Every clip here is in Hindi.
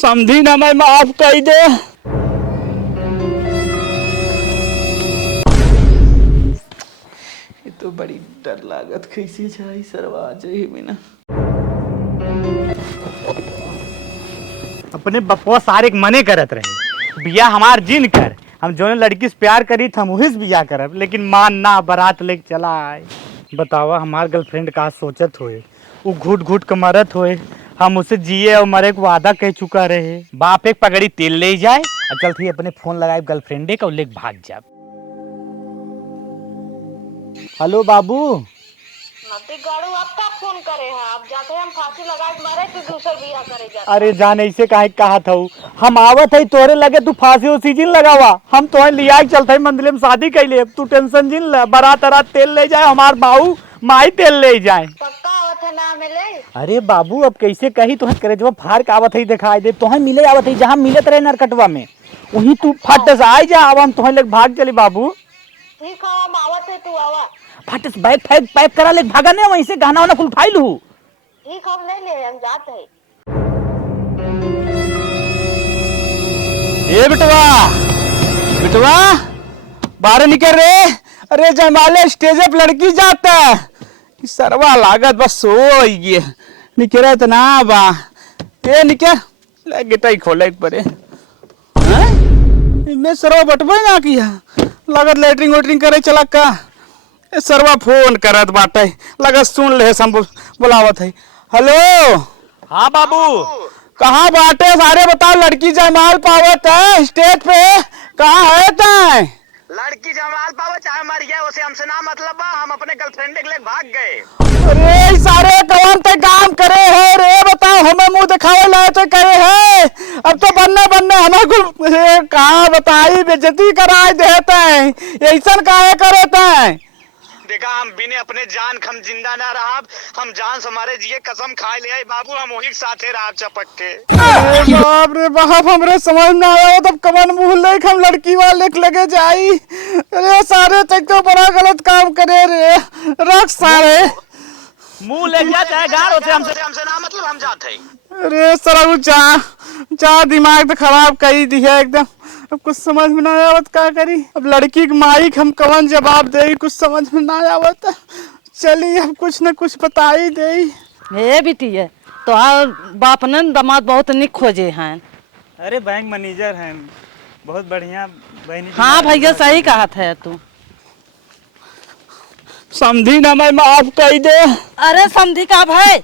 समझी ना, मैं माफ कर दे। ये तो बड़ी डर लागत, कैसे जाई सरवा जाई बिना। अपने बपुआ सारे मने करत रहे बिया हमार जिन कर, हम जो लड़की से प्यार करी हम वही से बिया करब, लेकिन मान ना बारात लेके चला आए। बतावा हमार गर्लफ्रेंड का सोचत होए, वो घुट घुट के मरत होए, हम उसे जिए और मरे को वादा कह चुका रहे। बाप एक पगड़ी तेल ले जाए और चल थी अपने फोन लगाए गर्लफ्रेंडे का लेके भाग जाए। हेलो बाबू। गाड़ू आपका फोन करे हैं, आप जाते हैं हम फांसी लगा के मारे तो दूसर बिया करे जाते। अरे जान ऐसे काहे कहा था, हम आवत है तोरे लगे तू फांसी उसी जिन लगावा, हम तो लिया चलते मंदिर में शादी कैले, तू टेंशन जिन ले, बारात अरात तेल ले जाए, हमार बाबू माई तेल ले जाए। पक्का आवत है ना मिले? अरे बाबू अब कैसे कही, तुह करे जब फाड़ के आवत है दिखाई दे, तुह मिले आवत है जहाँ मिलत रहे नरकटवा में, वही तू फट से आई जा, अब हम तुह लग भाग चली बाबू। ठीक है हम आवत है, तू आवा। फट से बैग फैग पैक करा ले भागा नहीं, वहीं से गहना वाना कुल उठाई लू। ठीक हम ले ले, हम जाते हैं। ए बिटवा, बिटवा बाहर निकल रे। अरे जयमाले स्टेज पे लड़की जाता है, सरवा लागत बस सो ये निकल ना बा। ये निकल ले गेटा खोले एक परे मैं सरवा बटवा ना किया, लागत लेटरिंग वेटरिंग करे चला का। ए सरवा फोन करत बाटे, लागत सुन ले हम बुलावत है। हेलो हाँ बाबू। कहाँ बाटे सारे बताओ, लड़की जयमाल पावत है स्टेज पे, कहाँ है तय? लड़की जमाल पावे चाहे मर गया, उसे हमसे ना मतलब बा, हम अपने गर्लफ्रेंड के लिए भाग गए। अरे सारे कौन ते काम करे है रे, बताओ हमें मुंह दिखावे लाए तो करे है, अब तो बनने बनने हमें कुछ कहाँ बताई बेइज्जती कराए देते हैं, ऐसा काहे करते हैं। देखा हम बिने अपने जान हम जिंदा ना रहा, हम जान से हमारे जिए कसम खाए ले आई बाबू, हम वही साथे रहा चपक के। अरे बाप रे बाप, हमरे समझ में आया तब कमन मुंह लेके हम लड़की वाले लगे जाई। अरे सारे तक तो बड़ा गलत काम करे रे, रख सारे मुंह ले जा चाहे गाड़, उसे हमसे ना मतलब, हम जाते। अरे सरऊ चा दिमाग तो खराब कर दी है एकदम, अब कुछ समझ में ना आवत का करी, अब लड़की के माई हम कवन जवाब दे, कुछ समझ में ना आवत। चली अब कुछ न कुछ बता ही दे। हे बिटिया तो बाप ने दामाद बहुत निक खोजे हैं। अरे बैंक मैनेजर हैं, बहुत बढ़िया बहनी। हाँ भैया सही कहा था तू। समझी ना, मैं माफ कर दे। अरे समझी का भाई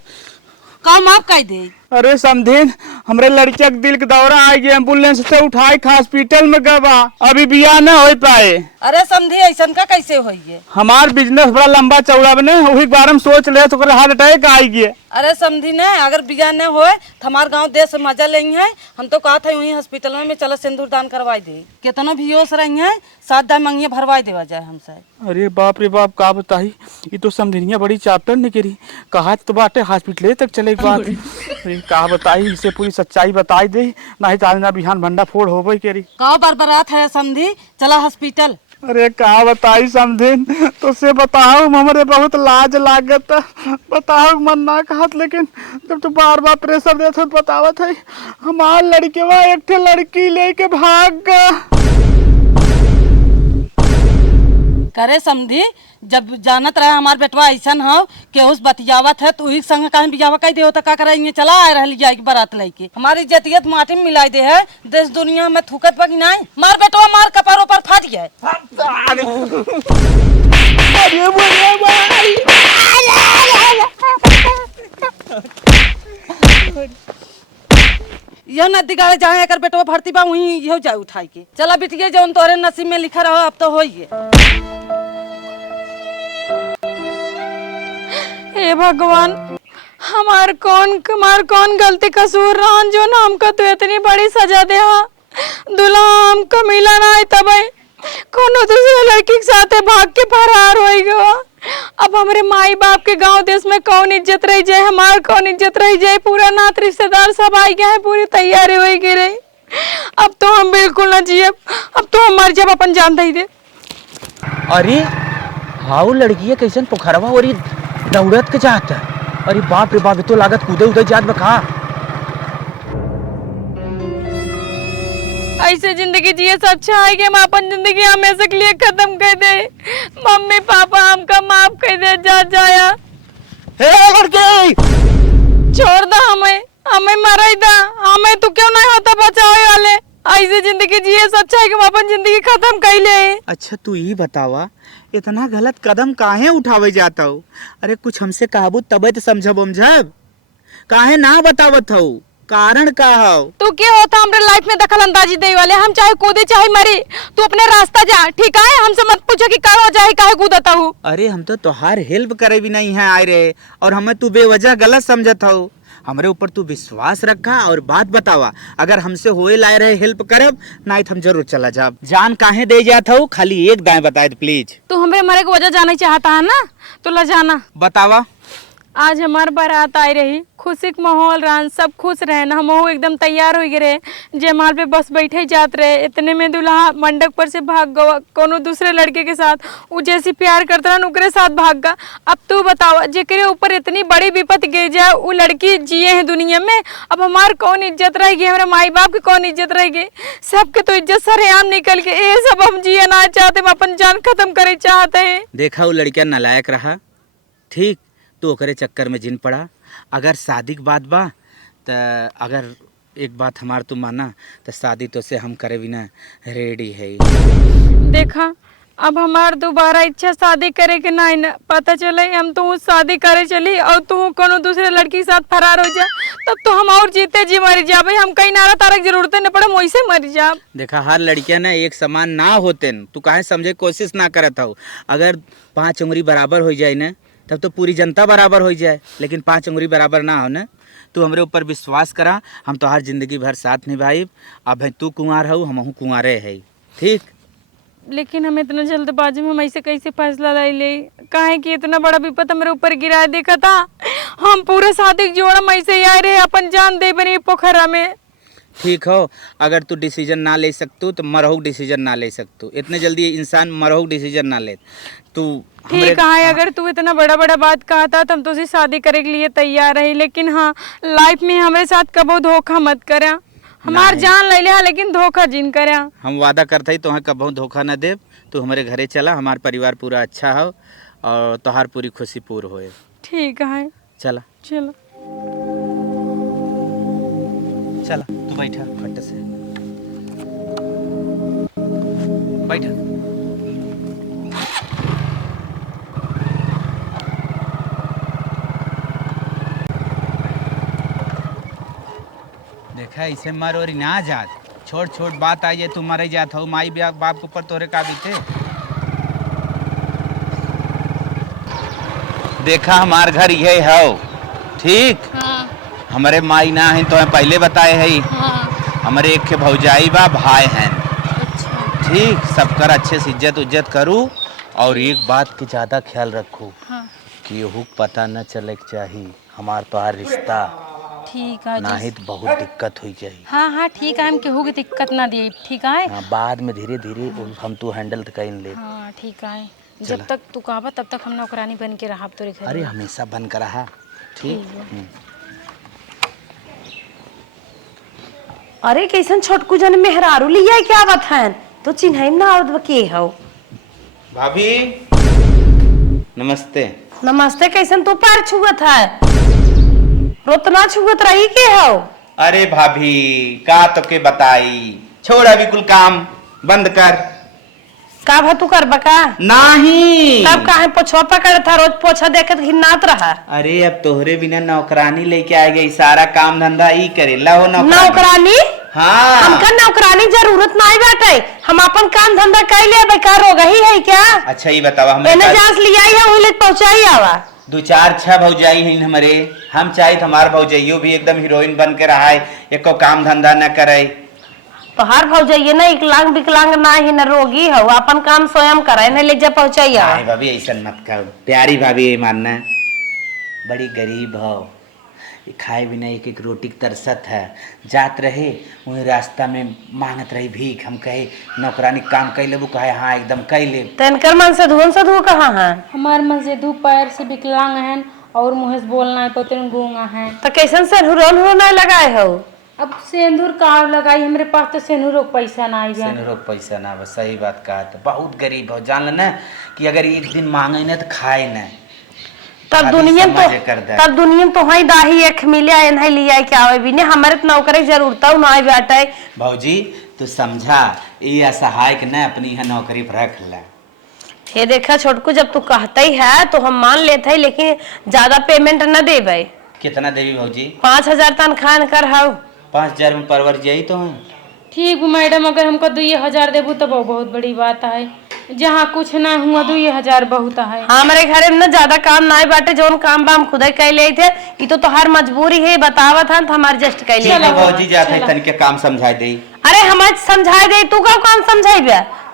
का माफ कर दे। अरे समझीन हमरे लड़किया के दिल के दौरा आ गया, एम्बुलेंस से उठाई के हॉस्पिटल में गवा, अभी बियाह न हो पाए। अरे समझी ऐसा का कैसे होइए, हमार बिजनेस बड़ा लंबा चौड़ा बने, वही बारे में सोच ले तो हार्ट अटैक आ गया। अरे समझी ने अगर बिया न होए तो हमार गांव देश से मजा लेंगे हैं, हम तो कहा था वही हॉस्पिटल में चलो सिंदूर दान करवाई दे, कितना भी होश रही है 7 दाम मंगिए भरवाई देवा जाए हमसे। अरे बाप रे बाप का बताई, ये तो समझनिया बड़ी चापटन निकली, कहा तो बाटे हॉस्पिटल तक चले बात। अरे का बताई, इसे पूरी सच्चाई बताई दे, नहीं तो आज ना बिहान भंडा फोड़ होबे करी। गाँव बरबरात है समझी, चला हॉस्पिटल। अरे का बताई समझिन, तो से बताओ हमरे बहुत लाज लागत, बताओ मन ना कहत, लेकिन जब तू बार बार प्रेशर देत बतावत है, हमार लड़केवा एक ठे लड़की लेके भाग गया। करे समझी जब जानत रहे हमार बेटवा ऐसा हो कि उस बतियावत है तो संग कहीं बियावा कह दे, का करेंगे, चला आ रही जाएगी बारात लेके, हमारी इज्जतियत माटी में मिलाई दे है, देश दुनिया में थूकत बगी नहीं, मार बेटवा मार कपार ऊपर फट गए। यो नदी गाड़े जाए अगर बेटवा भर्ती बा वहीं यो जाए उठाई के, चला बिटिया जो तोरे नसीब में लिखा रहो अब तो होइए। हे भगवान, हमार कौन गलती कसूर रहा जो ना हमको तो इतनी बड़ी सजा दे। दूल्हा हमको मिला ना तब कोनो दूसरे लड़की के साथ भाग के फरार हो गया। अब हमारे माई बाप के गांव देश में कौन इज्जत रही जाए, हमार कौन इज्जत रही जाए, पूरा नात रिश्तेदार सब आ गए हैं, पूरी तैयारी हो गई रही। अब तो हम बिल्कुल ना जिए, अब तो हम मर जाए, अपन जान दे दे। अरे हाउ लड़की है कैसन पोखरवा और दौड़त के जाता है, अरे बाप रे बाप, तो लागत कूदे उदे जात बखा। ऐसे जिंदगी जिए से अच्छा है कि हम अपन जिंदगी हमेशा के लिए खत्म कर दे। मम्मी पापा हमका माफ कर दे, जा जाया छोड़ दो हमें, हमें मरा दा, हमें तू क्यों नहीं होता बचावे वाले। ऐसे जिंदगी जिए से अच्छा है कि हम अपन जिंदगी खत्म कर ले। अच्छा तू ही बतावा इतना गलत कदम काहे उठावे जाता हो? अरे कुछ हमसे कहबू तबे तो समझब उमझब, काहे ना बतावत हो? कारण का हो? तू क्या होता हमरे लाइफ में दखल अंदाजी दे वाले? हम चाहे कूदे चाहे मरी, तू अपने रास्ता जा, ठीक है? हमसे मत पूछो कि का हो जाए, काहे कूदता हूँ। अरे हम तो तोहार हेल्प करे भी नहीं है आए रहे, और हमें तू बेवजह गलत समझत हो। हमरे ऊपर तू विश्वास रखा और बात बतावा, अगर हमसे होए लाए रहे हेल्प करब, नहीं तो हम जरूर चला जाब। जान काहे दे जात हो? खाली एक दाएं बताए प्लीज। तू हमरे मरे के वजह जाना चाहता है ना, तो ला जाना। बतावा। आज हमार बारात आई रही, खुशी के माहौल रहन, सब खुश रहन, हम एकदम तैयार हो गए रहे, जयमाल पे बस बैठे जात रहे। इतने में दूल्हा मंडप पर से भाग गवा कोनो दूसरे लड़के के साथ। वो जैसी प्यार करता रहा उनके साथ भाग गया। अब तू बताओ, जेकरे ऊपर इतनी बड़ी विपत गिर जाए, वो लड़की जिए है दुनिया में, अब हमार कौन इज्जत रहेगी? हमारे माई बाप की कौन इज्जत रहेगी? सबके तो इज्जत सरेआम निकल के, ये सब हम जिए ना चाहते, हम अपन जान खत्म करे चाहते हैं। देखा वो लड़किया नालायक रहा, ठीक? तो ओकरे चक्कर में जिन पड़ा। अगर शादी की बात बा तो अगर एक बात हमार तू माना तो शादी तो से हम करे बिना रेडी है। देखा अब हमार दोबारा इच्छा शादी करे के नहीं न, पता चले हम तो शादी करे चली और तू कोनो दूसरे लड़की के साथ फरार हो जा, तब तो हम और जीते जी मर जा। भाई हम कहीं नारा तारा की जरूरत न पड़े, वैसे मर जा। देखा हर लड़कियां ना एक समान ना होते न, तू काहे समझे कोशिश ना करत हो। अगर 5 उंगली बराबर हो जाए ना तब तो पूरी जनता बराबर हो जाए, लेकिन 5 उंगली बराबर ना हो ना। तू हमरे ऊपर विश्वास करा, हम तो हर जिंदगी भर साथ निभाई। अब है तू कुंवार हो, हम कुंवारे है, ठीक? लेकिन हम इतना जल्दबाजी में हम ऐसे कैसे फैसला ले काहे कि इतना बड़ा विपत हमारे ऊपर गिराए। देखा था हम पूरे शादी जोड़ा में ऐसे ही आए रहे, अपन जान दे बनी पोखरा में। ठीक हो, अगर तू डिसीजन ना ले सकतू तो मरहू डिसीजन ना ले सकतू। इतने जल्दी इंसान मरहू डिसीजन ना ले। तू ठीक है, अगर तू इतना बड़ा बड़ा बात कहा था तो हम तुझसे शादी करे के लिए तैयार रही, लेकिन हाँ लाइफ में हमारे साथ कबो धोखा मत करा। हमार जान ले लिया लेकिन धोखा जिन करा। हम वादा करते ही तुम्हें कबो धोखा न दे। तू हमारे घरे चला, हमार परिवार पूरा अच्छा हो और तोहार पूरी खुशी पूर्ण होए। ठीक है चला चलो चला, तू बैठा फट से बैठा। देखा इसे मर और ना जात, छोट छोट बात आई है तू मरे जात हो। माई बाप के ऊपर तोरे का बीते। देखा हमार घर ये है, ठीक? हाँ। हमारे माई ना है तो पहले बताए है। हाँ। हमारे एक के भौजाई बा, भाई हैं, अच्छा। ठीक? सबकर अच्छे से इज्जत करूँ और एक बात की ज्यादा ख्याल रखू। हाँ। कि यहू पता न चले के चाहिए हमार तोहार रिश्ता, ठीक है, नहीं तो बहुत दिक्कत हो जाए। हाँ हाँ ठीक है, हम केहू की दिक्कत ना दी, ठीक है? हाँ, बाद में धीरे धीरे हम तू हैंडल कर ले। हाँ ठीक है, जब तक तू कहबा तब तक हम नौकरानी बन के रहा तोरे घर। अरे हमेशा बन कर रहा, ठीक? अरे कैसन छोटकू जन मेहरारू लिया क्या बात है? तो चिन्ह ना और के हो? भाभी नमस्ते। नमस्ते। कैसन तू पैर छुअत है? रोतना छुअत रही के हो? अरे भाभी का तो के बताई, छोड़ अभी कुल काम बंद कर। का भा तू कर बका? नहीं तब काहे पोछवा पकड़ था, रोज पोछा देखत घिनात रहा। अरे अब तोहरे बिना नौकरानी लेके आ गई, सारा काम धंधा ही करे ला हो नौकरानी? हाँ, हमका नौकरानी जरूरत नहीं बाटे, हम अपन काम धंधा कर ले। बेकार हो गई है क्या? अच्छा ये बतावा, हमें जांच लिया है वही पहुंचाई आवा। 2-4 भौजाई हैं हमारे, हम चाहे हमार भौजाइयो भी एकदम हीरोइन बन के रहा है, एको काम धंधा न करे। तो हर भौजाइए ना विकलांग विकलांग ना ही न रोगी हो, अपन काम स्वयं करे न ले जा पहुंचाई आवा। भाभी ऐसा मत कहो, प्यारी भाभी ये मानना, बड़ी गरीब हो, खाए बिना एक एक रोटी की तरसत है। जात रहे वही रास्ता में मांगत रही भीख, हम कहे नौकरानी काम कर ले, वो कहे हाँ एकदम कर ले। तनकर मन से धुओं कहाँ है? हमार मन से 2 पैर से विकलांग हैं और मुँह से बोलना है, पतन गूंगा है। तो कैसन से हुरोन नहीं लगाए हो? अब सिंदूर का लगाई हमरे पास तो सिंदूर पैसा ना आई बा। सिंदूर पैसा ना बस, सही बात कहा तो बहुत गरीब हो, जान लेना कि अगर एक दिन मांगे ना तो खाए ना। तब दुनिया में तो वही दाही एक मिले नहीं लिया क्या आवे भी नहीं, हमारे तो नौकरी जरूरत हो ना बेटा। भौजी तू समझा ये असहाय के न अपनी यहाँ नौकरी पर रख ला। ये देखा छोटकू, जब तू कहते ही है तो हम मान लेते हैं, लेकिन ज्यादा पेमेंट न देवे। कितना देवी भौजी? 5000 तनख्वाह कर हाउ। 5000 में परवर जाई तो है। ठीक मैडम, अगर हमको 2000 देबू तो बहुत बड़ी बात है, जहाँ कुछ ना हुआ 2000 बहुत है। हमारे घर में ना ज्यादा काम ना बाटे, जो काम बा हम खुद ही कर ले थे। ये तो हर मजबूरी है, बतावा था तो हमारे जस्ट कर ले। भौजी जाते तनिक काम समझा दे। अरे हमें समझाई दे, तू का काम समझाई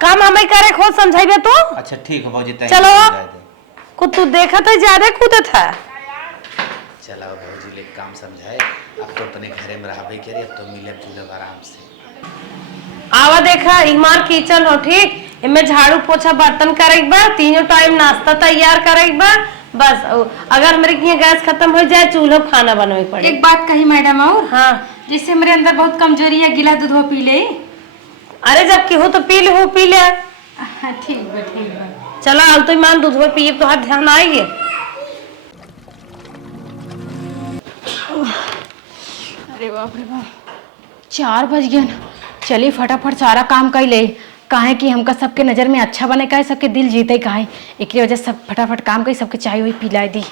काम हमें करे खुद समझाई तू। अच्छा ठीक है भौजी, चलो खुद तू देखा था ज्यादा खुद था। चलो भौजी ले काम समझाए, अब तो अपने घरे में रहबे करे, अब तो मिले जुले आराम से। आवा देखा इमार किचन हो ठीक, इनमें झाड़ू पोछा बर्तन करे बा, तीनों टाइम नाश्ता तैयार करे बा बस। अगर मेरे की गैस खत्म हो जाए चूल्हा खाना बनवे पड़े। एक बात कही मैडम, और हाँ जैसे मेरे अंदर बहुत कमजोरी है, गिला दूध हो पी ले। अरे जब की हो तो पी ले, हो पी ले। ठीक बा। चला हाल तो ईमान दूध पिए तो हाथ ध्यान आएगी। अरे बाप रे बाप, 4 बज गए। चलिए फटाफट सारा काम कर ले, काहे कि हमका सबके नजर में अच्छा बने, काहे सबके दिल जीते काहे, एक वजह सब फटाफट काम कर, सबके चाय वही पिला दी।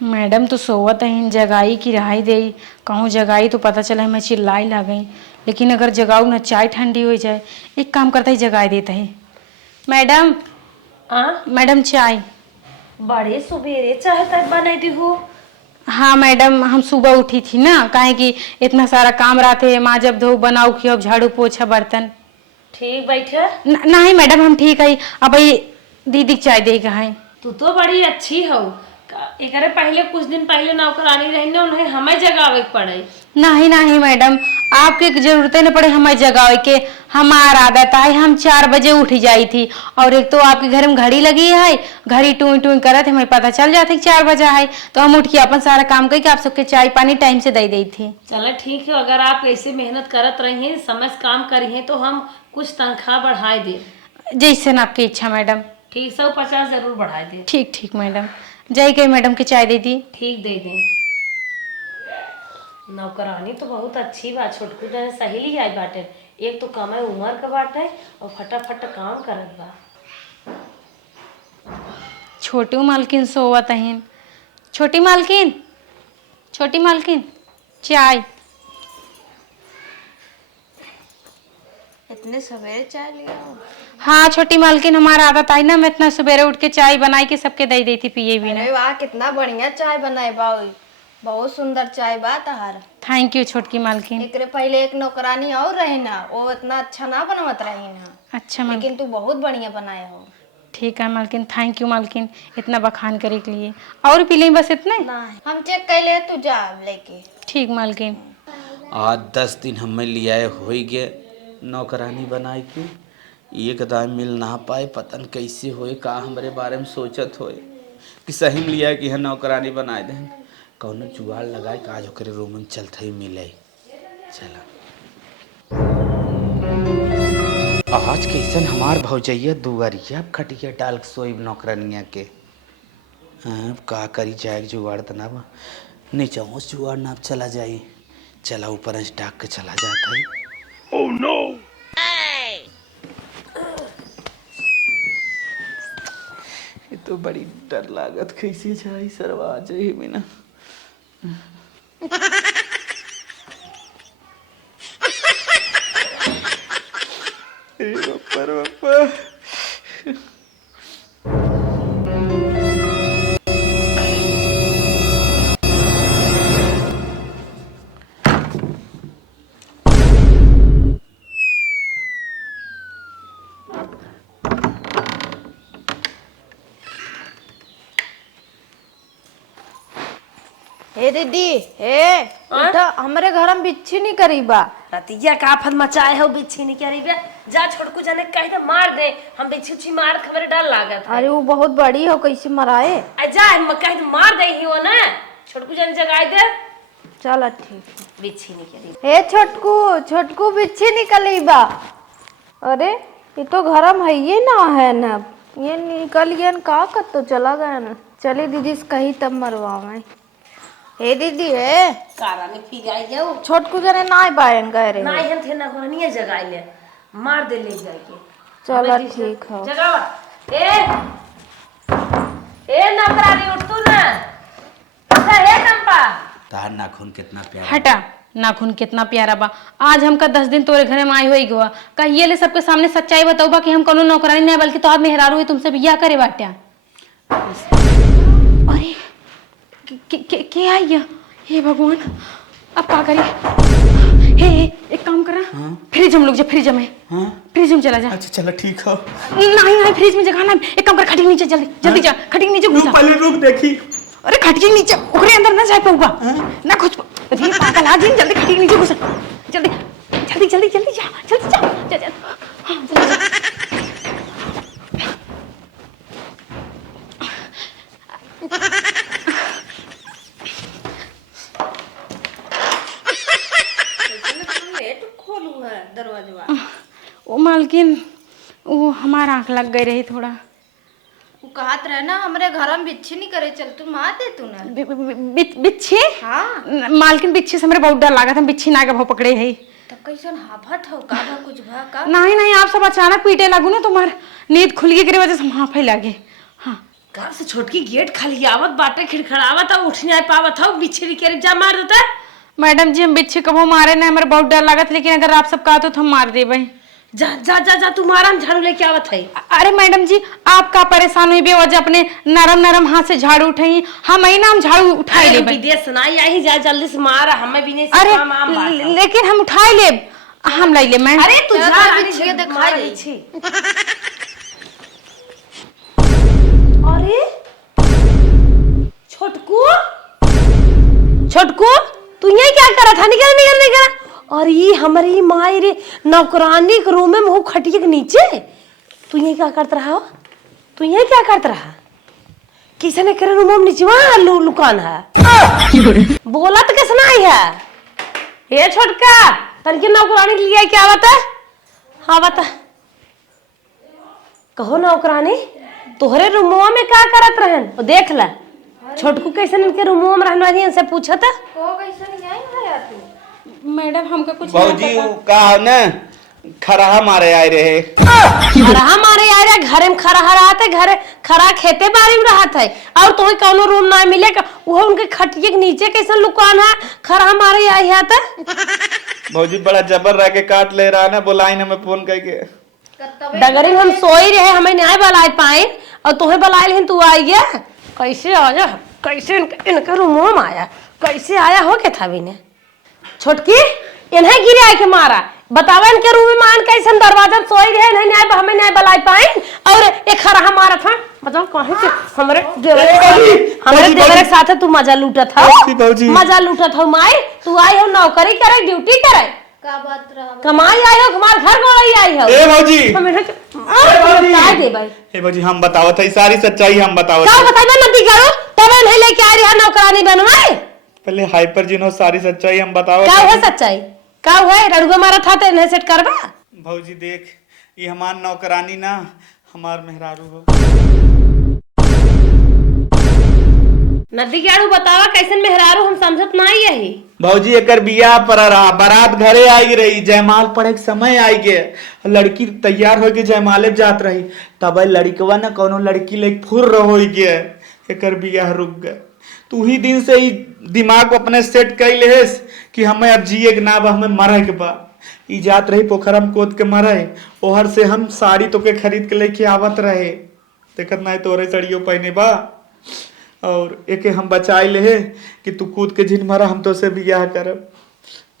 मैडम तो सोवत है, जगाई की रहाई दे, कहूँ जगाई तो पता चला मैं चिल्लाई ला गई, लेकिन अगर जगाऊ ना चाय ठंडी हो जाए, एक काम करता ही जगाई देता है। मैडम मैडम चाय। बड़े सुबेरे चाय तक बनाई दी हो। हाँ मैडम, हम सुबह उठी थी ना, काहे कि इतना सारा काम रहते, माँ जब धो बनाओ खियो, झाड़ू पोछा बर्तन। ठीक बैठे नहीं मैडम हम ठीक है, अब दीदी चाय देगा है। तू तो बड़ी अच्छी हो, एकरे पहले कुछ दिन पहले नौकरानी रही ना, उन्हें हमें जगावे पड़े। नहीं मैडम, आपके जरूरत न पड़े हमें जगावे के, हमारा आदत है, हम 4 बजे उठ जाई थी, और एक तो आपके घर में घड़ी लगी है, घड़ी टूई टूई करत हमें पता चल जाता है 4 बजे है, तो हम उठ के अपन सारा काम करके आप सबके चाय पानी टाइम से दे दी थी। चलो ठीक है, अगर आप ऐसे मेहनत करत रही हैं, समय से काम करी हैं, तो हम कुछ तनख्वाह बढ़ाए दे। जैसे न आपकी इच्छा मैडम। ठीक, 150 जरूर बढ़ाए दे। ठीक मैडम, जय के मैडम की चाय दे दी। ठीक दे दें। नौकरानी तो बहुत अच्छी बात, छोटकू जने सहेली आई बाटे, एक तो कम है उम्र का बाटे और फटाफट काम करत बा। छोटू मालकिन सोवत हैं। छोटी मालकिन चाय। इतने सवेरे चाय लिया? हाँ छोटी मालकिन, हमारा आदत आई ना, मैं इतना सवेरे उठ के चाय बनाई के सबके दे दी थी पिए भी ना। अरे वाह, कितना बढ़िया चाय बनाए बा, बहुत सुंदर चाय बा तहार। थैंक यू छोटकी मालकिन। एकरे पहले एक नौकरानी और रही ना, वो इतना अच्छा ना बनवत रही ना। अच्छा मालकिन, लेकिन तू बहुत बढ़िया बनाए हो। ठीक है मालकिन, थैंक यू मालकिन, इतना बखान करे के लिए। और पी लें बस इतना? हम चेक कर ले, तू जा लेके। ठीक मालकिन। आज 10 दिन हमें लियाए हो गए नौकरानी बनाए के, एक दाम मिल ना पाए, पतन कैसे होए, का हमारे बारे में सोचत होए कि सही में लिया कि है नौकरानी बनाए दें, कौनो जुगाड़ लगाए का आज ओकरे रूम में चलते ही मिले। चला आज कैसन हमार भौजैया दुआरिया खटिया डाल के सोई नौकरानिया के। का करी जाए जुगाड़ तना नीचे जुगाड़ ना चला जाए, चला ऊपर डाक के चला जाता है। Oh no! ये तो बड़ी डर लागत, कैसे जाए सरवा आ जाए बिना। बापा हे दीदी, हे उठा, हमारे घर में बिच्छी नहीं करी बा। रतिया का आफत मचाए हो, बिच्छी नहीं करी बे, जा छोटकू जाने कहीं तो मार दे, हम बिच्छी उच्छी मार खबर डर लागत। अरे वो बहुत बड़ी हो, कैसे मराए? जा कहीं तो मार दे ही हो ना। छोटकू जन जगाई दे। चलो ठीक है। बिच्छी निकली। हे छोटकू छोटकू बिच्छी निकली बा। अरे ये तो घरम है ये ना है ना, ये निकल गया न का कर तो चला गया ना। चली दीदी से कही तब मरवावे। हे दीदी है कारा ने पी गई जाओ। छोटकू जने ना बायन गए रे। ना हम थे ना घनिया जगाई ले, मार दे ले जाके। चलो ठीक है। जगावा ए नौकरानी उठ तू ना। अच्छा हे चंपा तार नाखून कितना प्यारा। हटा, नाखून कितना प्यारा बा। आज हमका 10 दिन तोरे घरे में आई हुई गवा। कहिए ले सबके सामने सच्चाई बताऊ बा कि हम कोनो नौकरानी नहीं बल्कि तो आप मेहरारू हुई तुमसे बियाह करे बाट्या। अरे के आई हे भगवान, अब का करी। हे एक काम करा, फ्रिज हम लोग जा, फ्रिज में फ्रिज में चला जा। अच्छा चलो ठीक है। नहीं फ्रिज में जगह ना, एक काम कर खटिक नीचे जल्दी जल्दी जा, खटिक नीचे घुस जा। पहले रुक देखी। अरे खटिक नीचे, ओकरे अंदर ना जा पाऊंगा ना कुछ। अरे पागल आ जी, जल्दी खटिक नीचे घुस जल्दी जल्दी जल्दी जल्दी जा, जल्दी जा जा। हां जल्दी जा। ओ मालकिन, वो हमारा आँख लग गई रही थोड़ा। वो कहत रहे ना हमरे घर में बिच्छी नहीं करे, चल तू मार दे तू ना। बिच्छी? हाँ मालकिन बिच्छी से हमरे बहुत डर लगा था, बिच्छी ना के भाव पकड़े है। तब कैसन हाफत हो का भा कुछ भा का। नहीं आप सब अचानक पीटे लागू ना, तुम्हार नींद खुल गई की वजह से हम हाफे लागे। हाँ घर से छोटकी गेट खाली आवत बाटे, खिड़खड़ावत है, उठ नहीं पावत है, बिच्छी के जा मार देता। मैडम जी हम बिच्छी कबो मारे ना, हमारे बहुत डर लागत, लेकिन अगर आप सब कहा तो हम मार दे भाई। जा जा जा जा तुम्हारा झाड़ू लेके आवत है। अरे मैडम जी आप का परेशान हुई बेवजह अपने नरम नरम हाथ से झाड़ू उठाई, हम ही ना हम झाड़ू उठाई ले। विदेश सुनाई आई जा जल्दी से मार, हमें भी नहीं। अरे लेकिन हम उठाई ले, हम लाई ले। मैं अरे तू जा बिच्छी दिखा दे छी। अरे छोटकू छोटकू तू ये क्या करा था? निकल निकल निकल। और ये हमारी माई रे नौकरानी के रूम में मुंह खटिए के नीचे तू ये क्या करता रहा? तू ये क्या करता रहा? किसी ने करे रूम में नीचे वहां लुकान है। बोला तो कैसे आई है? ये छोटका तन की नौकरानी लिया क्या बता? हाँ बता। कहो नौकरानी तोहरे रूमवा में क्या करत रहन? देख ला छोटकू कैसे इनके रूमवा में रहने वाली इनसे पूछा था। को कैसे नहीं आई है यार तू? मैडम हमका कुछ भौजी का ना खराहा मारे आए रहे। खराहा मारे आए रहे घरे में खराहा रहा था, घरे खरा खेते बारी में रहा था। और तुम्हें कौनो रूम ना मिलेगा, वो उनके खटिए के नीचे कैसे लुकान है, खराहा मारे आए है था। भौजी बड़ा जबर रह के काट ले रहा ना, बुलाई ना मैं फोन करके। डगरी हम सोई रहे, हमें न्याय बलाए पाए और तुम्हें बलाए तू आई गया। कैसे आया, कैसे इनका रूम में आया, कैसे आया हो क्या था बिने? छोटकी इन्हें गिरे आके मारा, बतावा इनके रूम में मान कैसे दरवाजा सोई रहे, नहीं न्याय हमें न्याय बलाए पाए और एक खरा मारा था। बताओ कहां से हमारे देवर के साथ तू मजा लूटा था, मजा लूटा था। माई तू आई हो नौकरी करे, ड्यूटी करे, का बात रहा कमाई आई हो, हमारे घर में आई हो। ए भौजी काय दे भाई? ए भौजी हम बताओ था सारी सच्चाई, हम बताओ क्या बताइए नदी करो तब नहीं लेके आ रही है नौकरानी बनवाए। पहले हाइपर जिनो सारी सच्चाई हम बताओ। क्या है सच्चाई? क्या हुआ? रड़ुआ मारा था तो इन्हें सेट करवा। भौजी देख, ये हमार नौकरानी ना हमार मेहरारू हो। नदी के आड़ू बतावा कैसन मेहरारू, हम समझत नहीं यही। भौजी एकर बियाह पर रहा, बारात घरे आई रही, जयमाल पड़े के समय आई गए, लड़की तैयार होके जयमाले जात रही, तब लड़कवा ना कोनो लड़की लेके फुर हो गया, एकर बियाह रुक गए। तू ही दिन से ही दिमाग अपने सेट कर ले कि हमें अब जिए के ना बा, हमें मरे के बा। ई जात रही पोखरा में कोद के मरे, ओहर से हम साड़ी तो के खरीद के लेके आवत रहे, देखत ना तोरे सड़ियों पहने बा, और एके हम बचाए ले कि तू कूद के जिन मरा, हम तो से बियाह करब।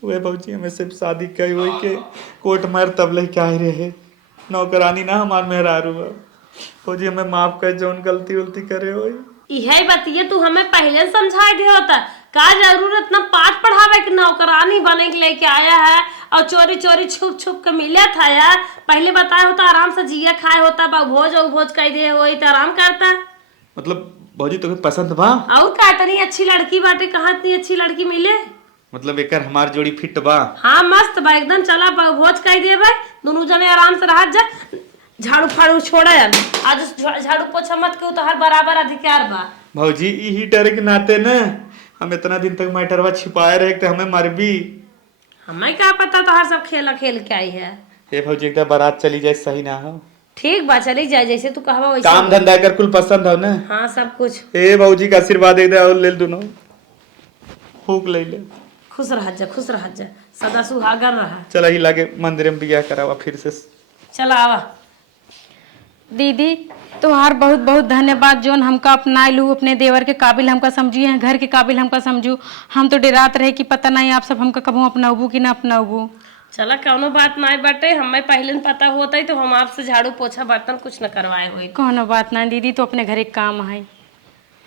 तो भौजी हमें सिर्फ शादी कई हुई के कोर्ट मार तब लेके आए रहे, नौकरानी ना हमार मेहरारू है। भौजी हमें माफ कर, जौन गलती उलती करे हो। यही बतिए तू हमें पहले समझाए दे होता, का जरूरत ना पाठ पढ़ावे के नौकरानी बने के लेके आया है और चोरी चोरी छुप छुप के मिले था यार। पहले बताया होता, आराम से जिया खाए होता, भोज भोज कह दे हो तो आराम करता। मतलब भौजी तुम्हें पसंद बा? और का इतनी अच्छी लड़की बाटे, कहाँ इतनी अच्छी लड़की मिले? मतलब एकर हमार जोड़ी फिट बा? हाँ मस्त बा एकदम। चला भोज कह दिए भाई, दोनों जने आराम से रह जा। झाड़ू फाड़ू छोड़ा यार, आज झाड़ू पोछा मत क्यों, तो हर बराबर अधिकार बा। भौजी यही डर के नाते न हम इतना दिन तक मैटरवा छिपाए रहे थे, हमें मर भी। हमें क्या पता तो हर सब खेला खेल के आई है। ये भौजी एक बारात चली जाए सही ना हो? ठीक बा चली जाए, जैसे तू कहवा वैसे। काम धंधा कर कुल पसंद हो ना? हाँ सब कुछ। ए भौजी का आशीर्वाद एक और ले दोनों फूक ले ले। खुश रह जा, खुश रह जा, सदा सुहागर रहा। चला ही लागे मंदिर में बियाह करावा फिर से। चला आवा। दीदी तोहार बहुत बहुत धन्यवाद जोन हमका अपना लू, अपने देवर के काबिल हमका समझी हैं, घर के काबिल हमका समझू। हम तो डरात रहे कि पता नहीं आप सब हमका कबू अपनाबू कि ना अपनाबू। चला कौनो बात ना बाटे, हमें पहले न पता होता ही तो हम आपसे झाड़ू पोछा बर्तन कुछ न करवाए हुए। कोनो बात ना दीदी, तो अपने घर एक काम है।